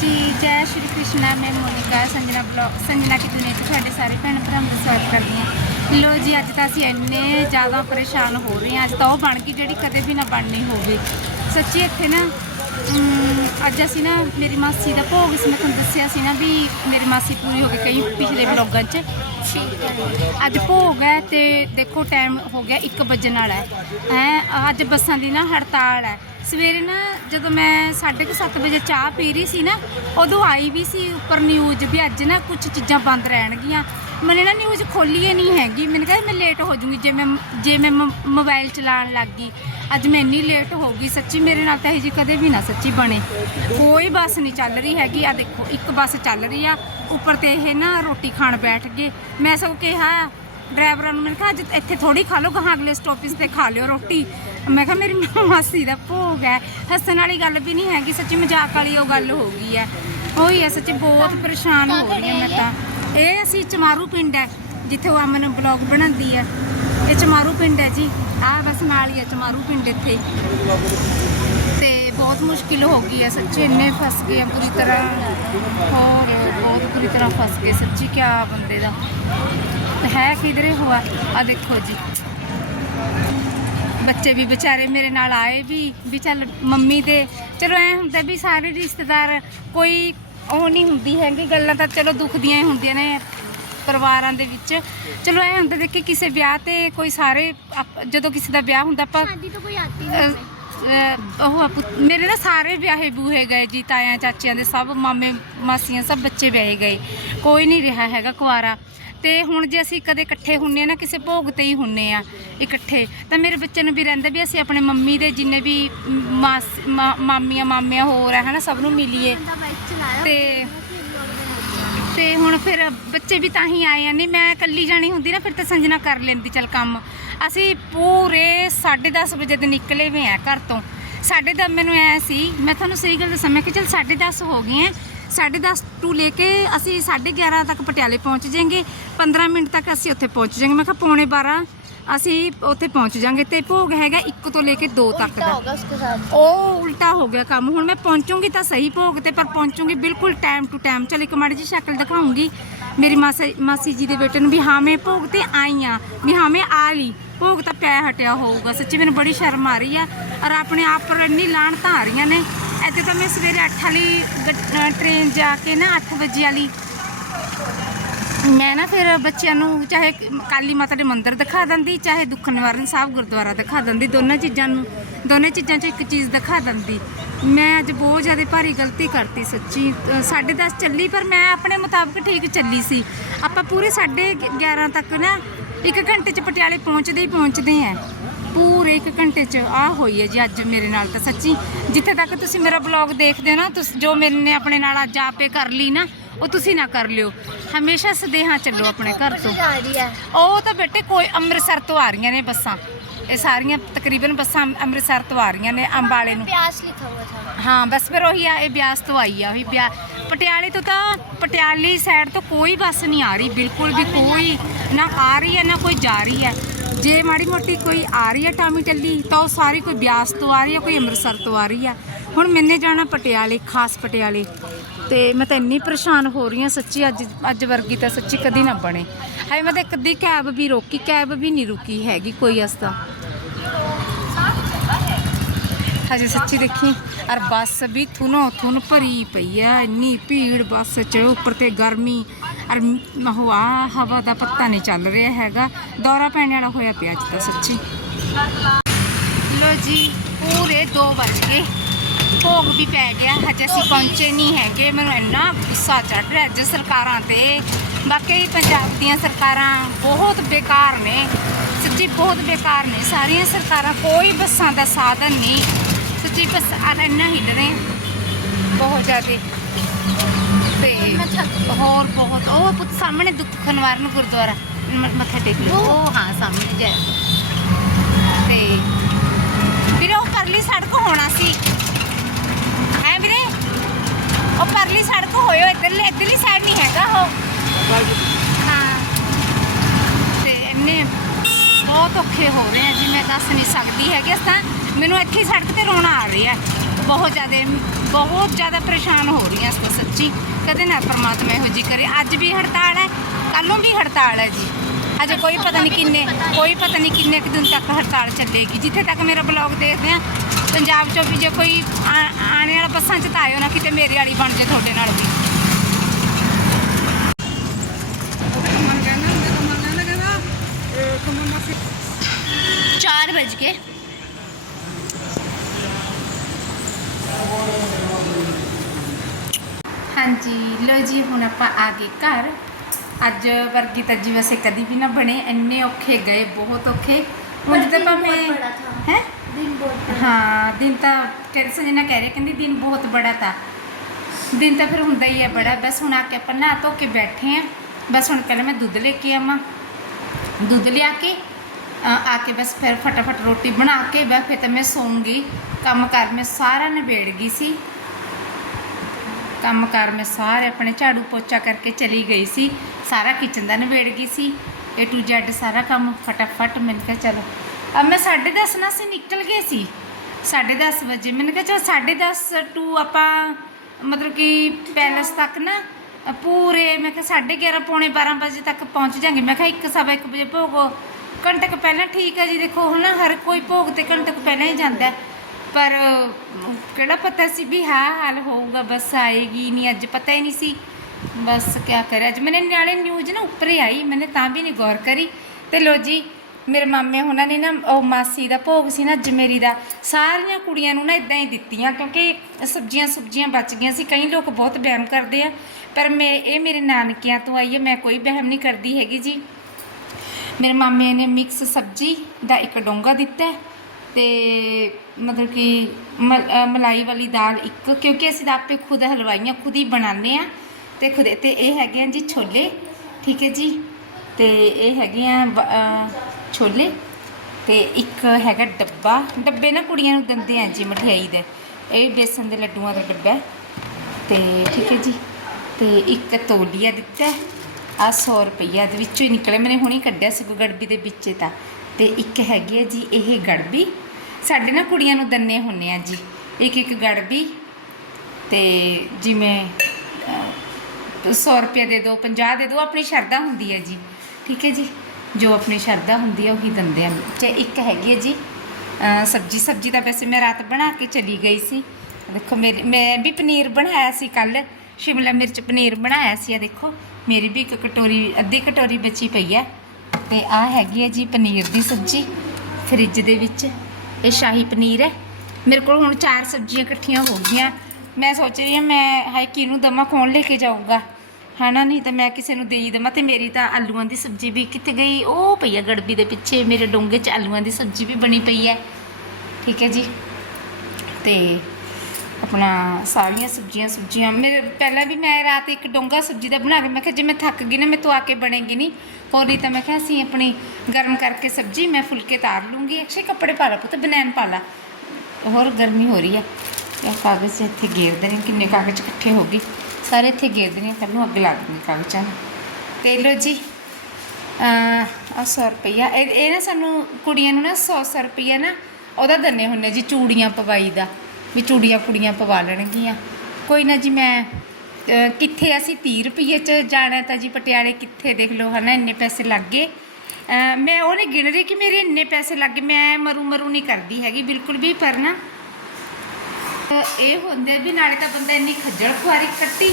ਜੀ, ਜੈ ਸ਼੍ਰੀ ਕ੍ਰਿਸ਼ਨਾ ਮੈਂ ਮੋਨਿਕਾ ਸੰਜਨਾ ਬਲੌਗ ਸੰਜਨਾ ਕੀ 'ਚ ਤੁਹਾਡੇ ਸਾਰੇ ਭੈਣ ਭਰਾਵਾਂ ਦਾ ਸਵਾਗਤ ਕਰਦੀ ਹਾਂ। ਲੋ ਜੀ, ਅੱਜ ਤਾਂ ਅਸੀਂ ਇੰਨੇ ਜ਼ਿਆਦਾ ਪਰੇਸ਼ਾਨ ਹੋ ਰਹੇ ਹਾਂ। ਅੱਜ ਤਾਂ ਉਹ ਬਣ ਗਈ ਜਿਹੜੀ ਕਦੇ ਵੀ ਨਾ ਬਣਨੀ ਹੋਵੇ। ਸੱਚੀ ਇੱਥੇ ਨਾ ਅਮ, ਅੱਜ ਅਸੀਂ ਨਾ ਮੇਰੀ ਮਾਸੀ ਦਾ ਭੋਗ ਸੀ ਮੈਂ ਤੁਹਾਨੂੰ ਦੱਸਿਆ ਸੀ ਨਾ ਵੀ ਮੇਰੀ ਮਾਸੀ ਪੂਰੀ ਹੋ ਗਈ ਕਈ ਪਿਛਲੇ ਬਲੌਗਾਂ 'ਚ। ਅੱਜ ਭੋਗ ਹੈ ਤੇ ਦੇਖੋ ਟਾਈਮ ਹੋ ਗਿਆ 1 ਵਜਣ ਵਾਲਾ ਹੈ। ਹੈਂ, ਅੱਜ ਬੱਸਾਂ ਦੀ ਨਾ ਹੜਤਾਲ ਹੈ। ਸਵੇਰੇ ਨਾ ਜਦੋਂ ਮੈਂ 7:30 ਵਜੇ ਚਾਹ ਪੀ ਰਹੀ ਸੀ ਨਾ ਉਦੋਂ ਆਈ ਵੀ ਸੀ ਉੱਪਰ ਨਿਊਜ਼ ਵੀ ਅੱਜ ਨਾ ਕੁਝ ਚੀਜ਼ਾਂ ਬੰਦ ਰਹਿਣਗੀਆਂ। ਮੈਨੇ ਨਾ ਨਿਊਜ਼ ਖੋਲੀ ਨਹੀਂ ਹੈਗੀ। ਮੈਨੂੰ ਕਹਿੰਦਾ ਮੈਂ ਲੇਟ ਹੋ ਜਾਊਂਗੀ ਜੇ ਮੈਂ ਜੇ ਮੈਂ ਮ- ਮੋਬਾਈਲ ਚਲਾਉਣ ਲੱਗ ਗਈ। ਅੱਜ ਮੈਂ ਇੰਨੀ ਲੇਟ ਹੋ ਗਈ, ਸੱਚੀ ਮੇਰੇ ਨਾਲ ਤਾਂ ਇਹ ਜੀ ਕਦੇ ਵੀ ਨਾ ਸੱਚੀ ਬਣੇ। ਕੋਈ ਬੱਸ ਨਹੀਂ ਚੱਲ ਰਹੀ ਹੈਗੀ। ਆ ਦੇਖੋ, ਇੱਕ ਬੱਸ ਚੱਲ ਰਹੀ ਆ। ਉੱਪਰ ਤੇ ਇਹ ਨਾ ਰੋਟੀ ਖਾਣ ਬੈਠ ਗਏ। ਮੈਂ ਸਗੋਂ ਕਿਹਾ, ਡਰਾਈਵਰਾਂ ਨੂੰ ਮੈਂ ਕਿਹਾ, ਅੱਜ ਇੱਥੇ ਥੋੜੀ ਖਾ ਲਓ, ਗਾਹਾਂ ਅਗਲੇ ਸਟਾਪਿੰਗ ਤੇ ਖਾ ਲਿਓ ਰੋਟੀ। ਮੈਂ ਕਿਹਾ, ਮੇਰੀ ਮਾਸੀ ਦਾ ਭੋਗ ਹੈ। ਹੱਸਣ ਵਾਲੀ ਗੱਲ ਵੀ ਨਹੀਂ ਹੈਗੀ। ਸੱਚੀ ਮਜ਼ਾਕ ਵਾਲੀ ਉਹ ਗੱਲ ਹੋ ਗਈ ਹੈ। ਉਹੀ ਹੈ, ਸੱਚੀ ਬਹੁਤ ਪਰੇਸ਼ਾਨ ਹੋ ਰਹੀ ਹਾਂ ਮੈਂ ਤਾਂ। ਇਹ ਅਸੀਂ ਚਮਾਰੂ ਪਿੰਡ ਹੈ, ਜਿੱਥੇ ਉਹ ਅਮਨ ਬਲੌਗ ਬਣਾਉਂਦੀ ਹੈ। ਇਹ ਚਮਾਰੂ ਪਿੰਡ ਹੈ ਜੀ। ਆਹ ਬਸ ਨਾਲ ਹੀ ਹੈ ਚਮਾਰੂ ਪਿੰਡ ਇੱਥੇ। ਤੇ ਬਹੁਤ ਮੁਸ਼ਕਿਲ ਹੋ ਗਈ ਹੈ ਸੱਚੀ, ਇੰਨੇ ਫਸ ਗਏ ਆ ਪੂਰੀ ਤਰ੍ਹਾਂ। ਹੋਰ ਬਹੁਤ ਪੂਰੀ ਤਰ੍ਹਾਂ ਫਸ ਗਏ ਸੱਚੀ, ਕਿਆ ਬੰਦੇ ਦਾ। ਹੈ ਕਿਧਰੇ ਹੁਆ? ਆ ਦੇਖੋ ਜੀ। ਬੱਚੇ ਵੀ ਵਿਚਾਰੇ ਮੇਰੇ ਨਾਲ ਆਏ ਵੀ ਵੀ ਚੱਲ ਮੰਮੀ ਦੇ। ਚਲੋ ਐ ਹੁੰਦਾ ਵੀ ਸਾਰੇ ਰਿਸ਼ਤੇਦਾਰ ਕੋਈ ਉਹ ਨਹੀਂ ਹੁੰਦੀ ਹੈਗੀ ਗੱਲਾਂ ਤਾਂ ਚਲੋ ਦੁੱਖ ਦੀਆਂ ਹੀ ਹੁੰਦੀਆਂ ਨੇ ਪਰਿਵਾਰਾਂ ਦੇ ਵਿੱਚ ਚਲੋ ਐ ਹੁੰਦਾ ਦੇਖੀ ਕਿਸੇ ਵਿਆਹ ਤੇ ਕੋਈ ਸਾਰੇ ਆਪ- ਜਦੋਂ ਕਿਸੇ ਦਾ ਵਿਆਹ ਹੁੰਦਾ ਆਪਾਂ शादी तो कोई आती ਅਹ, नहीं ਅਹ, ਉਹ ਆਪ- ਮੇਰੇ ਨਾ ਸਾਰੇ ਵਿਆਹੇ ਬੂਹੇ ਗਏ ਜੀ ਤਾਇਆਂ ਚਾਚਿਆਂ ਦੇ ਸਭ ਮਾਮੇ ਮਾਸੀਆਂ ਸਭ ਬੱਚੇ ਵਿਆਹੇ ਗਏ ਕੋਈ ਨਹੀਂ ਰਿਹਾ ਹੈਗਾ ਕੁਆਰਾ ਤੇ ਹੁਣ ਜੇ ਅਸੀਂ ਕਦੇ ਇਕੱਠੇ ਹੁੰਨੇ ਆ ਨਾ, ਕਿਸੇ ਭੋਗ ਤੇ ਹੀ ਹੁੰਨੇ ਆ ਇਕੱਠੇ, ਤਾਂ ਮੇਰੇ ਬੱਚੇ ਨੂੰ ਵੀ ਰਹਿੰਦਾ ਵੀ ਅਸੀਂ ਆਪਣੇ ਮੰਮੀ ਦੇ ਜਿੰਨੇ ਵੀ ਮਾਮੀਆਂ ਮਾਮੀਆਂ ਹੋਰ ਹੈ ਨਾ ਸਭ ਨੂੰ ਮਿਲੀਏ। ਤੇ ਤੇ ਹੁਣ ਫਿਰ ਬੱਚੇ ਵੀ ਤਾਂ ਹੀ ਆਏ ਆ। ਨਹੀਂ, ਮੈਂ ਇਕੱਲੀ ਜਾਣੀ ਹੁੰਦੀ ਨਾ, ਫਿਰ ਤਾਂ ਸੰਜਨਾ ਕਰ ਲੈਂਦੀ, ਚੱਲ ਕੰਮ। ਅਸੀਂ ਪੂਰੇ 10:30 ਵਜੇ ਦੇ ਨਿਕਲੇ ਹੋਏ ਆ ਘਰ ਤੋਂ। 10:30 ਮੈਨੂੰ ਐ ਸੀ, ਮੈਂ ਤੁਹਾਨੂੰ ਸਹੀ ਗੱਲ ਦੱਸਾਂ, ਮੈਂ ਕਿ ਚਲ 10:30 ਹੋ ਗਏ ਆ ਸਾਢੇ 10:30 ਤੋਂ ਲੈ ਕੇ ਅਸੀਂ 11:30 ਤੱਕ ਪਟਿਆਲੇ ਪਹੁੰਚ ਜਾਾਂਗੇ 15 ਮਿੰਟ ਤੱਕ ਅਸੀਂ ਉੱਥੇ ਪਹੁੰਚ ਜਾਾਂਗੇ ਮੈਂ ਕਿਹਾ ਪੌਣੇ 12 ਅਸੀਂ ਉੱਥੇ ਪਹੁੰਚ ਜਾਾਂਗੇ ਤੇ ਭੋਗ ਹੈਗਾ 1 ਤੋਂ ਲੈ ਕੇ 2 ਤੱਕ ਦਾ। ਉਹ ਉਲਟਾ ਹੋ ਗਿਆ ਕੰਮ। ਹੁਣ ਮੈਂ ਪਹੁੰਚੂਗੀ ਤਾਂ ਸਹੀ ਭੋਗ ਤੇ ਪਰ ਪਹੁੰਚੂਗੀ ਬਿਲਕੁਲ ਟਾਈਮ ਟੂ ਟਾਈਮ ਚਲ ਇੱਕ ਮਾੜੀ ਜੀ ਸ਼ਕਲ ਦਿਖਾਉਂਗੀ। ਮੇਰੀ ਮਾਸੀ ਮਾਸੀ ਜੀ ਦੇ ਬੇਟੇ ਨੂੰ ਵੀ ਹਾਂ ਮੈਂ ਭੋਗ ਤੇ ਆਈ ਆ ਵੀ ਹਾਂ ਮੈਂ ਆ ਲਈ। ਭੋਗ ਤਾਂ ਪਿਆ ਹਟਿਆ ਹੋਊਗਾ। ਸੱਚੀ ਮੈਨੂੰ ਬੜੀ ਸ਼ਰਮ ਆ ਰਹੀ ਆ। ਔਰ ਆਪਣੇ ਆਪ ਪਰ ਇੰਨੀ ਲਾਣ ਤਾਂ ਆ ਰਹੀਆਂ ਨੇ। ਇੱਥੇ ਤਾਂ ਮੈਂ ਸਵੇਰੇ 8 ਵਾਲੀ ਟ੍ਰੇਨ ਜਾ ਕੇ ਨਾ 8 ਵਜੇ ਵਾਲੀ ਮੈਂ ਨਾ ਫਿਰ ਬੱਚਿਆਂ ਨੂੰ ਚਾਹੇ ਕਾਲੀ ਮਾਤਾ ਦੇ ਮੰਦਿਰ ਦਿਖਾ ਦਿੰਦੀ ਚਾਹੇ ਦੁੱਖ ਨਿਵਾਰਨ ਸਾਹਿਬ ਗੁਰਦੁਆਰਾ ਦਿਖਾ ਦਿੰਦੀ ਦੋਨਾਂ ਚੀਜ਼ਾਂ ਨੂੰ ਦੋਨੇ ਚੀਜ਼ਾਂ 'ਚ ਇੱਕ ਚੀਜ਼ ਦਿਖਾ ਦਿੰਦੀ। ਮੈਂ ਅੱਜ ਬਹੁਤ ਜ਼ਿਆਦਾ ਭਾਰੀ ਗਲਤੀ ਕਰਤੀ ਸੱਚੀ ਅ, ਸਾਢੇ ਦਸ ਚੱਲੀ ਪਰ ਮੈਂ ਆਪਣੇ ਮੁਤਾਬਕ ਠੀਕ ਚੱਲੀ ਸੀ। ਆਪਾਂ ਪੂਰੇ 11:30 ਤੱਕ ਨਾ ਇੱਕ ਘੰਟੇ 'ਚ ਪਟਿਆਲੇ ਪਹੁੰਚਦੇ ਹੀ ਪਹੁੰਚਦੇ ਆ ਪੂਰੇ 1 ਘੰਟੇ ਚ ਆ ਹੋਈ ਹੈ ਜੀ ਅੱਜ ਮੇਰੇ ਨਾਲ ਤਾਂ ਸੱਚੀ। ਜਿੱਥੇ ਤੱਕ ਤੁਸੀਂ ਮੇਰਾ ਬਲੌਗ ਦੇਖਦੇ ਹੋ ਨਾ ਤੁਸੀਂ ਜੋ ਮੇਰੇ ਆਪਣੇ ਨਾਲ ਅੱਜ ਆਪੇ ਕਰ ਲਈ ਨਾ ਉਹ ਤੁਸੀਂ ਨਾ ਕਰ ਲਿਓ। ਹਮੇਸ਼ਾ ਸਦੇਹਾ ਚੱਲੋ ਆਪਣੇ ਘਰ ਤੋਂ। ਉਹ ਤਾਂ ਬੇਟੇ ਕੋਈ ਅੰਮ੍ਰਿਤਸਰ ਤੋਂ ਆ ਰਹੀਆਂ ਨੇ ਬੱਸਾਂ। ਇਹ ਸਾਰੀਆਂ ਤਕਰੀਬਨ ਬੱਸਾਂ ਅੰਮ੍ਰਿਤਸਰ ਤੋਂ ਆ ਰਹੀਆਂ ਨੇ ਅੰਬਾਲੇ ਨੂੰ। ਬਿਆਸ ਲਿਖਾ ਹੋਇਆ ਥਾ। ਹਾਂ ਬਸ ਫਿਰ ਉਹੀ ਆ ਇਹ ਬਿਆਸ ਤੋਂ ਆਈ ਆ ਉਹੀ ਬਿਆ ਪਟਿਆਲੇ ਤੋਂ ਤਾਂ ਪਟਿਆਲੀ ਸਾਈਡ ਤੋਂ ਕੋਈ ਬੱਸ ਨਹੀਂ ਆ ਰਹੀ ਬਿਲਕੁਲ ਵੀ ਕੋਈ ਨਾ ਆ ਰਹੀ ਹੈ ਨਾ ਕੋਈ ਜਾ ਰਹੀ ਹੈ। ਜੇ ਮਾੜੀ ਮੋਟੀ ਕੋਈ ਆ ਰਹੀ ਹੈ ਟਾਮੀ ਟੱਲੀ, ਤਾਂ ਉਹ ਸਾਰੀ ਕੋਈ ਬਿਆਸ ਤੋਂ ਆ ਰਹੀ ਹੈ ਕੋਈ ਅੰਮ੍ਰਿਤਸਰ ਤੋਂ ਆ ਰਹੀ ਆ। ਹੁਣ ਮੈਨੇ ਜਾਣਾ ਪਟਿਆਲੇ, ਖਾਸ ਪਟਿਆਲੇ। ਤੇ ਮੈਂ ਤਾਂ ਇੰਨੀ ਪਰੇਸ਼ਾਨ ਹੋ ਰਹੀ ਹਾਂ ਸੱਚੀ ਅੱਜ ਅੱਜ ਵਰਗੀ ਤਾਂ ਸੱਚੀ ਕਦੀ ਨਾ ਬਣੇ। ਹਾਏ, ਮੈਂ ਤਾਂ ਇੱਕ ਅੱਧੀ ਕੈਬ ਵੀ ਰੋਕੀ, ਕੈਬ ਵੀ ਨਹੀਂ ਰੁਕੀ ਹੈਗੀ ਕੋਈ ਅਸਤਾ। ਹਜੇ ਸੱਚੀ ਦੇਖੀ, ਔਰ ਬੱਸ ਵੀ ਥੁਨੋ ਥੁਨ ਭਰੀ ਪਈ ਆ ਇੰਨੀ ਭੀੜ ਬੱਸ 'ਚ, ਉੱਪਰ ਤੇ ਗਰਮੀ, ਔਰ ਹਵਾ ਹਵਾ ਦਾ ਪੱਤਾ ਨਹੀਂ ਚੱਲ ਰਿਹਾ ਹੈਗਾ, ਦੌਰਾ ਪੈਣ ਵਾਲਾ ਹੋਇਆ ਪਿਆ ਅੱਜ ਤਾਂ ਸੱਚੀ। ਲੋ ਜੀ, ਪੂਰੇ 2 ਵੱਜ ਗਏ, ਭੋਗ ਵੀ ਪੈ ਗਿਆ, ਹਜੇ ਅਸੀਂ ਪਹੁੰਚੇ ਨਹੀਂ ਹੈਗੇ, ਮੈਨੂੰ ਇੰਨਾ ਗੁੱਸਾ ਚੜ ਰਿਹਾ ਅੱਜ ਸਰਕਾਰਾਂ ਤੇ। ਬਾਕੀ ਪੰਜਾਬ ਦੀਆਂ ਸਰਕਾਰਾਂ ਬਹੁਤ ਬੇਕਾਰ ਨੇ, ਸੱਚੀ ਬਹੁਤ ਬੇਕਾਰ ਨੇ, ਸਾਰੀਆਂ ਸਰਕਾਰਾਂ, ਕੋਈ ਬੱਸਾਂ ਦਾ ਸਾਧਨ ਨਹੀਂ ਸੱਚੀ ਬਸ ਆ ਇੰਨਾ ਹਿੱਲ ਰਹੇ ਬਹੁਤ ਜ਼ਿਆਦੇ। ਤੇ ਹੋਰ ਬਹੁਤ ਉਹ ਪੁੱਤ ਸਾਹਮਣੇ ਦੁੱਖ ਨਿਵਾਰਨ ਗੁਰਦੁਆਰਾ ਮੱਥਾ ਟੇਕ ਲਓ। ਉਹ ਹਾਂ ਸਾਹਮਣੇ ਜੈ। ਤੇ ਵੀਰੇ ਉਹ ਪਰਲੀ ਸੜਕ ਹੋਣਾ ਸੀ। ਹੈ ਵੀਰੇ? ਉਹ ਪਰਲੀ ਸੜਕ ਹੋਇਓ ਇੱਧਰਲੇ ਇੱਧਰਲੀ ਸਾਈਡ ਨਹੀਂ ਹੈਗਾ ਉਹ। ਹਾਂ। ਤੇ ਇੰਨੇ ਬਹੁਤ ਔਖੇ ਹੋ ਰਹੇ ਆ ਜੀ ਮੈਂ ਦੱਸ ਨਹੀਂ ਸਕਦੀ ਹੈਗੀ। ਅਸਾਂ ਮੈਨੂੰ ਇੱਥੇ ਸੜਕ ਤੇ ਰੋਣਾ ਆ ਰਿਹਾ ਬਹੁਤ ਜ਼ਿਆਦਾ ਬਹੁਤ ਜ਼ਿਆਦਾ ਪਰੇਸ਼ਾਨ ਹੋ ਰਹੀ ਹਾਂ ਇਸ ਤੋਂ ਸੱਚੀ। ਕਦੇ ਨਾ ਪਰਮਾਤਮਾ ਇਹੋ ਜੀ ਕਰੇ। ਅੱਜ ਵੀ ਹੜਤਾਲ ਹੈ ਕੱਲੋਂ ਵੀ ਹੜਤਾਲ ਹੈ ਜੀ। ਅਜੇ ਕੋਈ ਪਤਾ ਨਹੀਂ ਕਿੰਨੇ ਕੋਈ ਪਤਾ ਨਹੀਂ ਕਿੰਨੇ ਕੁ ਦਿਨ ਤੱਕ ਹੜਤਾਲ ਚੱਲੇਗੀ। ਜਿੱਥੇ ਤੱਕ ਮੇਰਾ ਬਲੌਗ ਦੇਖਦੇ ਆ ਪੰਜਾਬ ਚੋਂ ਵੀ ਜੇ ਕੋਈ ਆਣੇ ਵਾਲਾ ਬੱਸਾਂ ਚ ਤਾਂ ਆਇਓ ਨਾ ਕਿਤੇ ਮੇਰੇ ਵਾਲੀ ਬਣ ਜੇ ਤੁਹਾਡੇ ਨਾਲ ਵੀ। ਚਾਰ ਵਜ ਗਏ। ਜੀ ਲੋ ਜੀ ਹੁਣ ਆਪਾਂ ਆ ਗਏ ਘਰ। ਅੱਜ ਵਰਗੀ ਤਾਂ ਜੀ ਵੈਸੇ ਕਦੀ ਵੀ ਨਾ ਬਣੇ ਇੰਨੇ ਔਖੇ ਗਏ ਬਹੁਤ ਔਖੇ। ਹੁਣ ਤਾਂ ਭਾਵੇਂ ਹੈ? ਦਿਨ ਬਹੁਤ ਹਾਂ ਦਿਨ ਤਾਂ ਕਹਿ ਸਜਣਾ ਕਹਿ ਰਹੇ ਕਹਿੰਦੀ ਦਿਨ ਬਹੁਤ ਬੜਾ ਤਾਂ ਦਿਨ ਤਾਂ ਫਿਰ ਹੁੰਦਾ ਹੀ ਹੈ ਬੜਾ। ਬਸ ਹੁਣ ਆ ਕੇ ਆਪਾਂ ਨਹਾ ਧੋ ਕੇ ਬੈਠੇ ਆ। ਬਸ ਹੁਣ ਪਹਿਲਾਂ ਮੈਂ ਦੁੱਧ ਲੈ ਕੇ ਆਵਾਂ। ਦੁੱਧ ਲਿਆ ਕੇ ਆ ਕੇ ਬਸ ਫਿਰ ਫਟਾਫਟ ਰੋਟੀ ਬਣਾ ਕੇ ਬਸ ਫਿਰ ਤਾਂ ਮੈਂ ਸੌਂਗੀ ਕੰਮ ਕਰ ਮੈਂ ਸਾਰਾ ਨਿਬੇੜ ਗਈ ਸੀ। ਕੰਮ ਕਾਰ ਮੈਂ ਸਾਰੇ ਆਪਣੇ ਝਾੜੂ ਪੋਚਾ ਕਰਕੇ ਚਲੀ ਗਈ ਸੀ। ਸਾਰਾ ਕਿਚਨ ਦਾ ਨਿਬੇੜ ਗਈ ਸੀ। ਏ ਟੂ Z ਸਾਰਾ ਕੰਮ ਫਟਾਫਟ ਮੈਂ ਕਿਹਾ, ਚਲੋ। ਅਬ ਮੈਂ 10:30 ਨਾ ਸੀ ਨਿਕਲ ਗਏ ਸੀ। 10:30 ਵਜੇ ਮੈਨੂੰ ਕਿਹਾ, ਚਲੋ 10:30 ਟੂ ਆਪਾਂ ਮਤਲਬ ਕਿ ਪੈਲਸ ਤੱਕ ਨਾ ਪੂਰੇ ਮੈਂ ਕਿਹਾ 11:30 ਪੌਣੇ 12 ਵਜੇ ਤੱਕ ਪਹੁੰਚ ਜਾਾਂਗੇ। ਮੈਂ ਕਿਹਾ 1 ਸਵਾ 1 ਵਜੇ ਭੋਗ ਘੰਟੇ ਕੁ ਪਹਿਲਾਂ ਠੀਕ ਹੈ ਜੀ, ਦੇਖੋ ਹੁਣ ਹਰ ਕੋਈ ਭੋਗ ਤੇ ਘੰਟੇ ਕੁ ਪਹਿਲਾਂ ਹੀ ਜਾਂਦਾ। ਹੈ। ਪਰ ਕਿਹੜਾ ਪਤਾ ਸੀ ਵੀ ਹਾਂ, ਹਾਲ ਹੋਊਗਾ, ਬਸ ਆਏਗੀ ਨਹੀਂ ਅੱਜ ਪਤਾ ਹੀ ਨਹੀਂ ਸੀ। ਬਸ ਕਿਆ ਕਰਿਆ ਅੱਜ ਮੈਨੇ ਨਾਲੇ ਨਿਊਜ਼ ਨਾ ਉੱਪਰ ਹੀ ਆਈ, ਮੈਨੇ ਤਾਂ ਵੀ ਨਹੀਂ ਗੌਰ ਕਰੀ। ਤੇ ਲੋ ਜੀ, ਮੇਰੇ ਮਾਮੇ ਉਹਨਾਂ ਨੇ ਨਾ, ਉਹ ਮਾਸੀ ਦਾ ਭੋਗ ਸੀ ਨਾ, ਜਮੇਰੀ ਦਾ, ਸਾਰੀਆਂ ਕੁੜੀਆਂ ਨੂੰ ਨਾ ਇਦਾਂ ਹੀ ਦਿੱਤੀਆਂ, ਕਿਉਂਕਿ ਸਬਜ਼ੀਆਂ ਸੁਬਜ਼ੀਆਂ ਬਚ ਗਈਆਂ ਸੀ, ਕਈ ਲੋਕ ਬਹੁਤ ਵਹਿਮ ਕਰਦੇ ਆ। ਪਰ ਮੈਂ, ਇਹ ਮੇਰੇ ਨਾਨਕਿਆਂ ਤੋਂ ਆਈ ਹੈ, ਮੈਂ ਕੋਈ ਵਹਿਮ ਨਹੀਂ ਕਰਦੀ ਹੈਗੀ ਜੀ। ਮੇਰੇ ਮਾਮੇ ਨੇ ਮਿਕਸ ਸਬਜ਼ੀ ਦਾ ਇੱਕ ਡੋਂਗਾ ਦਿੱਤਾ ਤੇ ਮਤਲਬ ਕਿ ਮਲ- ਮਲਾਈ ਵਾਲੀ ਦਾਲ ਇੱਕ, ਕਿਉਂਕਿ ਅਸੀਂ ਤਾਂ ਆਪੇ ਖੁਦ ਹਲਵਾਈਆਂ ਖੁਦ ਹੀ ਬਣਾਉਂਦੇ ਆ ਤੇ ਖੁਦ, ਤੇ ਇਹ ਹੈਗੇ ਆ ਜੀ ਛੋਲੇ, ਠੀਕ ਹੈ ਜੀ? ਤੇ ਇਹ ਹੈਗੇ ਆ ਛੋਲੇ ਤੇ ਇੱਕ ਹੈਗਾ ਡੱਬਾ, ਡੱਬੇ ਨਾ ਕੁੜੀਆਂ ਨੂੰ ਦਿੰਦੇ ਆ ਜੀ ਮਠਿਆਈ ਦੇ, ਇਹ ਬੇਸਨ ਦੇ ਲੱਡੂਆਂ ਦਾ ਡੱਬਾ ਹੈ ਤੇ ਠੀਕ ਹੈ ਜੀ? ਤੇ ਇੱਕ ਤੋਲੀਆ ਦਿੱਤਾ ਆ 100 ਰੁਪਈਆ ਦੇ ਵਿੱਚੋਂ ਹੀ ਨਿਕਲਿਆ, ਮੈਨੇ ਹੁਣੀ ਕੱਢਿਆ ਸੀ ਗੜਬੀ ਦੇ ਵਿੱਚ ਤਾਂ, ਤੇ ਇੱਕ ਹੈਗੀ ਹੈ ਜੀ ਇਹ ਗੜਬੀ ਸਾਡੇ ਨਾ ਕੁੜੀਆਂ ਨੂੰ ਦੰਨੇ ਹੁੰਨੇ ਆ ਜੀ। ਇੱਕ ਇੱਕ ਗੜਬੀ ਤੇ ਜਿਵੇਂ ਅਹ, 100 ਰੁਪਏ ਦੇ ਦਿਓ 50 ਦੇ ਦਿਓ ਆਪਣੀ ਸ਼ਰਧਾ ਹੁੰਦੀ ਹੈ ਜੀ। ਠੀਕ ਹੈ ਜੀ? ਜੋ ਆਪਣੀ ਸ਼ਰਧਾ ਹੁੰਦੀ ਹੈ ਉਹੀ ਦਿੰਦੇ ਆ। ਤੇ ਇੱਕ ਹੈਗੀ ਹੈ ਜੀ ਸਬਜੀ। ਸਬਜੀ ਤਾਂ ਵੈਸੇ ਮੈਂ ਰਾਤ ਬਣਾ ਕੇ ਚਲੀ ਗਈ ਸੀ। ਦੇਖੋ ਮੇਰੀ ਮੈਂ ਵੀ ਪਨੀਰ ਬਣਾਇਆ ਸੀ ਕੱਲ ਸ਼ਿਮਲਾ ਮਿਰਚ ਪਨੀਰ ਬਣਾਇਆ ਸੀ ਆ ਦੇਖੋ। ਮੇਰੀ ਵੀ ਇੱਕ ਕਟੋਰੀ ਅੱਧੀ ਕਟੋਰੀ ਬਚੀ ਪਈ ਹੈ ਤੇ ਆ ਹੈਗੀ ਹੈ ਜੀ ਪਨੀਰ ਦੀ ਸਬਜੀ ਫ੍ਰਿਜ ਦੇ ਵਿੱਚ। ਇਹ ਸ਼ਾਹੀ ਪਨੀਰ ਹੈ। ਮੇਰੇ ਕੋਲ ਹੁਣ ਚਾਰ ਸਬਜ਼ੀਆਂ ਇਕੱਠੀਆਂ ਹੋ ਗਈਆਂ। ਮੈਂ ਸੋਚ ਰਹੀ ਹਾਂ ਮੈਂ ਹਾਏ ਕਿਹਨੂੰ ਦਮਾ ਕੌਣ ਲੈ ਕੇ ਜਾਊਗਾ? ਹਨਾ, ਨਹੀਂ ਤਾਂ ਮੈਂ ਕਿਸੇ ਨੂੰ ਦੇਈ ਹੀ ਦੇਵਾਂ ਤੇ ਮੇਰੀ ਤਾਂ ਆਲੂਆਂ ਦੀ ਸਬਜ਼ੀ ਵੀ ਕਿੱਥੇ ਗਈ? ਉਹ ਪਈ ਹੈ ਗੜਬੀ ਦੇ ਪਿੱਛੇ, ਮੇਰੇ ਡੋਂਗੇ 'ਚ ਆਲੂਆਂ ਦੀ ਸਬਜ਼ੀ ਵੀ ਬਣੀ ਪਈ ਹੈ। ਠੀਕ ਹੈ ਜੀ। ਤੇ ਆਪਣਾ ਸਾਰੀਆਂ ਸਬਜ਼ੀਆਂ ਸੁਬਜ਼ੀਆਂ। ਮੇਰੇ ਪਹਿਲਾਂ ਵੀ ਮੈਂ ਰਾਤ ਇੱਕ ਡੋਂਗਾ ਸਬਜ਼ੀ ਦਾ ਬਣਾ ਕੇ ਮੈਂ ਕਿਹਾ, ਜੇ ਮੈਂ ਥੱਕ ਗਈ ਨਾ, ਮੈਂ ਤੋਂ ਆ ਕੇ ਬਣੇਗੀ ਨਹੀਂ ਹੋਰ ਨਹੀਂ ਤਾਂ ਮੈਂ ਕਿਹਾ, ਅਸੀਂ ਆਪਣੀ ਗਰਮ ਕਰਕੇ ਸਬਜ਼ੀ, ਮੈਂ ਫੁਲਕੇ ਤਾਰ ਲੂੰਗੀ। ਅਕਸ਼ੇ, ਕੱਪੜੇ ਪਾ ਲਾ ਪੁੱਤ ਬਨੈਨ ਪਾ ਲਾ। ਹੋਰ ਗਰਮੀ ਹੋ ਰਹੀ ਹੈ ਇਹ ਕਾਗਜ਼ ਇੱਥੇ ਗੇਰਦੇ ਨੇ, ਕਿੰਨੇ ਕਾਗਜ਼ ਇਕੱਠੇ ਹੋ ਗਏ। ਸਾਰੇ ਇੱਥੇ ਗੇਰਦੇ ਨੇ ਕੱਲ ਨੂੰ ਅੱਗ ਲੱਗ ਦਿੰਦੇ ਕਾਗਜ਼ਾਂ ਨੂੰ। ਤੇ ਲੋ ਜੀ ਆ 100 ਰੁਪਈਆ। ਇਹ ਇਹ ਨਾ ਸਾਨੂੰ ਕੁੜੀਆਂ ਨੂੰ ਨਾ 100 100 ਰੁਪਈਆ ਨਾ, ਉਹਦਾ ਦੰਨੇ ਹੁੰਨੇ ਜੀ, ਚੂੜੀਆਂ ਪਵਾਈ ਦਾ। ਵੀ ਚੂੜੀਆਂ ਕੁੜੀਆਂ ਪਵਾ ਲੈਣਗੀਆਂ। ਕੋਈ ਨਾ ਜੀ ਮੈਂ ਕਿੱਥੇ ਅਸੀਂ 30 ਰੁਪਈਏ ਚ ਜਾਣਾ ਤਾਂ ਜੀ ਪਟਿਆਲੇ ਕਿੱਥੇ ਦੇਖ ਲਓ ਹਨਾ ਇੰਨੇ ਪੈਸੇ ਲੱਗ ਗਏ। ਮੈਂ ਉਹ ਨਹੀਂ ਗਿਣ ਰਹੀ ਕਿ ਮੇਰੇ ਇੰਨੇ ਪੈਸੇ ਲੱਗ ਗਏ ਮੈਂ ਮਰੂ ਮਰੂ ਨਹੀਂ ਕਰਦੀ ਹੈਗੀ ਬਿਲਕੁਲ ਵੀ ਪਰ ਨਾ ਅ, ਇਹ ਹੁੰਦਾ ਵੀ ਨਾਲੇ ਤਾਂ ਬੰਦਾ ਇੰਨੀ ਖੱਜਲ ਖੁਆਰੀ ਕੱਟੀ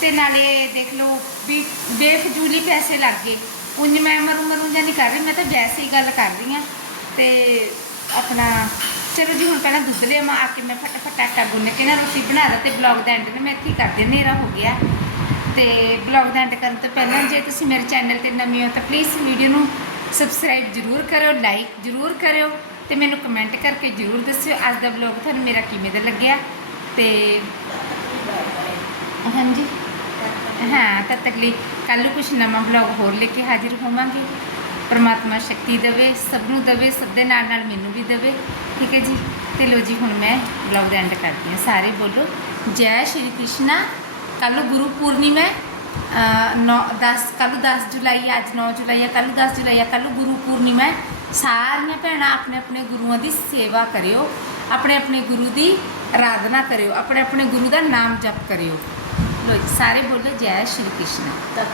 ਤੇ ਨਾਲੇ ਦੇਖ ਲਓ ਵੀ ਬੇਫਜ਼ੂਲੀ ਪੈਸੇ ਲੱਗ ਗਏ। ਉਂਝ ਮੈਂ ਮਰੂ ਮਰੂ ਜਾਂ ਨਹੀਂ ਕਰ ਰਹੀ ਮੈਂ ਤਾਂ ਵੈਸੇ ਹੀ ਗੱਲ ਕਰ ਰਹੀ ਹਾਂ ਤੇ ਆਪਣਾ ਚਲੋ ਜੀ ਹੁਣ ਪਹਿਲਾਂ ਦੁੱਧ ਲਿਆ ਆ ਕੇ ਮੈਂ ਫਟਾਫਟ ਆਟਾ ਗੁੰਨ ਕੇ ਨਾ ਰੋਟੀ ਬਣਾ ਲਾ ਤੇ ਬਲੌਗ ਦਾ ਐਂਡ ਨੇ ਮੈਂ ਇੱਥੇ ਹੀ ਕਰ ਦਿਆ ਹਨੇਰਾ ਹੋ ਗਿਆ। ਤੇ ਬਲੌਗ ਦਾ ਐਂਡ ਕਰਨ ਤੋਂ ਪਹਿਲਾਂ ਜੇ ਤੁਸੀਂ ਮੇਰੇ ਚੈਨਲ ਤੇ ਨਵੇਂ ਹੋ ਤਾਂ ਪਲੀਜ਼ ਵੀਡੀਓ ਨੂੰ ਸਬਸਕ੍ਰਾਈਬ ਜ਼ਰੂਰ ਕਰਿਓ ਲਾਈਕ ਜ਼ਰੂਰ ਕਰਿਓ ਤੇ ਮੈਨੂੰ ਕਮੈਂਟ ਕਰਕੇ ਜ਼ਰੂਰ ਦੱਸਿਓ ਅੱਜ ਦਾ ਬਲੌਗ ਤੁਹਾਨੂੰ ਮੇਰਾ ਕਿਵੇਂ ਦਾ ਲੱਗਿਆ ਤੇ ਹਾਂਜੀ। ਹਾਂ ਤਦ ਤੱਕ ਲਈ ਕੱਲ ਨੂੰ ਕੁਝ ਨਵਾਂ ਬਲੌਗ ਹੋਰ ਲੈ ਕੇ ਹਾਜ਼ਰ ਹੋਵਾਂਗੇ। ਪਰਮਾਤਮਾ ਸ਼ਕਤੀ ਦੇਵੇ ਸਭ ਨੂੰ ਦੇਵੇ ਸਭ ਦੇ ਨਾਲ ਨਾਲ ਮੈਨੂੰ ਵੀ ਦੇਵੇ। ਠੀਕ ਹੈ ਜੀ? ਤੇ ਲੋ ਜੀ ਹੁਣ ਮੈਂ ਬਲੌਗ ਦਾ ਐਂਡ ਕਰਦੀ ਹਾਂ। ਸਾਰੇ ਬੋਲੋ ਜੈ ਸ਼੍ਰੀ ਕ੍ਰਿਸ਼ਨਾ ਕੱਲ ਗੁਰੂ ਪੂਰਨਿਮਾ ਹੈ। 9 10 ਕੱਲ 10 ਜੁਲਾਈ ਹੈ, ਅੱਜ 9 ਜੁਲਾਈ ਹੈ ਕੱਲ ਨੂੰ 10 ਜੁਲਾਈ ਹੈ ਕੱਲ ਨੂੰ ਗੁਰੂ ਪੂਰਨਿਮਾ ਸਾਰੀਆਂ ਭੈਣਾਂ ਆਪਣੇ ਆਪਣੇ ਗੁਰੂਆਂ ਦੀ ਸੇਵਾ ਕਰਿਓ ਆਪਣੇ ਆਪਣੇ ਗੁਰੂ ਦੀ ਆਰਾਧਨਾ ਕਰਿਓ ਆਪਣੇ ਆਪਣੇ ਗੁਰੂ ਦਾ ਨਾਮ ਜਪ ਕਰਿਓ। ਲੋ ਜੀ ਸਾਰੇ ਬੋਲੋ ਜੈ ਸ਼੍ਰੀ ਕ੍ਰਿਸ਼ਨ। ਤੱਕ